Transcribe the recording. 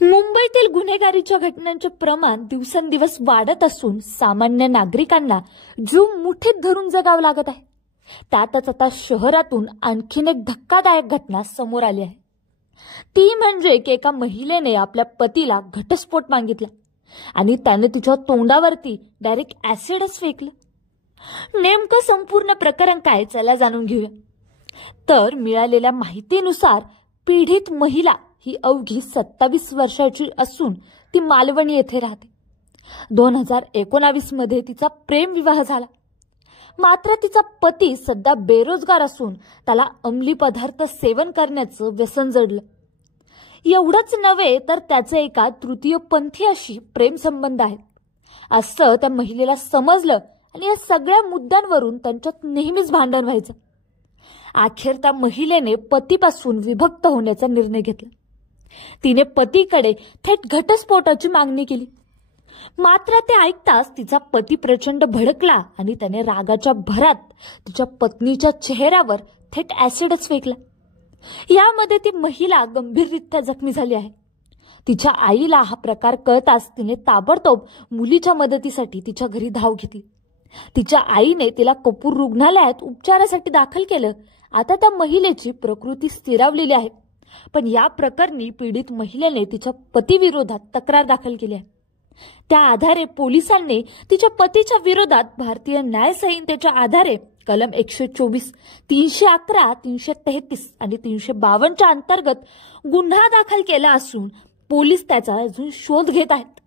मुंबईतील गुन्हेगारीच्या घटनांचे प्रमाण दिवसेंदिवस वाढत असून सामान्य नागरिकांना जीव मुठीत धरून जगावं लागत आहे। त्यातच आता शहरातून आणखीन एक धक्कादायक घटना समोर आली आहे। ती म्हणजे की एका महिलेने आपल्या पतीला घटस्फोट मागितला आणि त्याने तिच्या तोंडावरती डायरेक्ट ऍसिडच फेकलं। नेमकं संपूर्ण प्रकरण काय चला जाणून घेऊया। तर मिळालेल्या माहितीनुसार पीडित महिला ही अवघी 27 वर्षाची असून ती मालवणी येथे राहते। 2019 मध्ये तिचा प्रेम विवाह झाला। मात्र तिचा पती सध्या बेरोजगार असून त्याला अंमली पदार्थ सेवन करण्याचं व्यसन जडलं। एवढंच नव्हे तर त्याचे एका तृतीयपंथीयाशी प्रेम संबंध आहेत असं त्या महिलेला समजलं आणि या सगळ्या मुद्द्यांवरून त्यांच्यात नेहमीच भांडण व्हायचं। अखेर त्या महिलेने पतीपासून विभक्त होण्याचा निर्णय घेतला। तिने पतीकडे थेट घटस्फोटाची मागणी केली। मात्र ते ऐकताच तिचा पती प्रचंड भडकला आणि त्याने रागाच्या भरात तिच्या पत्नीच्या चेहऱ्यावर थेट ऍसिडच फेकला। यामध्ये ती महिला गंभीररित्या जखमी झाली आहे। तिच्या आईला हा प्रकार कळताच तिने ताबडतोब मुलीच्या मदतीसाठी तिच्या घरी धाव घेतली। तिच्या आईने तिला कपूर रुग्णालयात उपचारासाठी दाखल केलं। आता त्या महिलेची प्रकृती स्थिरावलेली आहे, पण या प्रकरणी पीडित महिलेने तिच्या पतीविरोधात तक्रार दाखल केली आहे। त्या आधारे पोलिसांनी तिच्या पतीच्या विरोधात भारतीय न्याय संहितेच्या आधारे कलम 124, 311, 333 आणि 352 अंतर्गत गुन्हा दाखल केला असून पोलीस त्याचा अजून शोध घेत आहेत।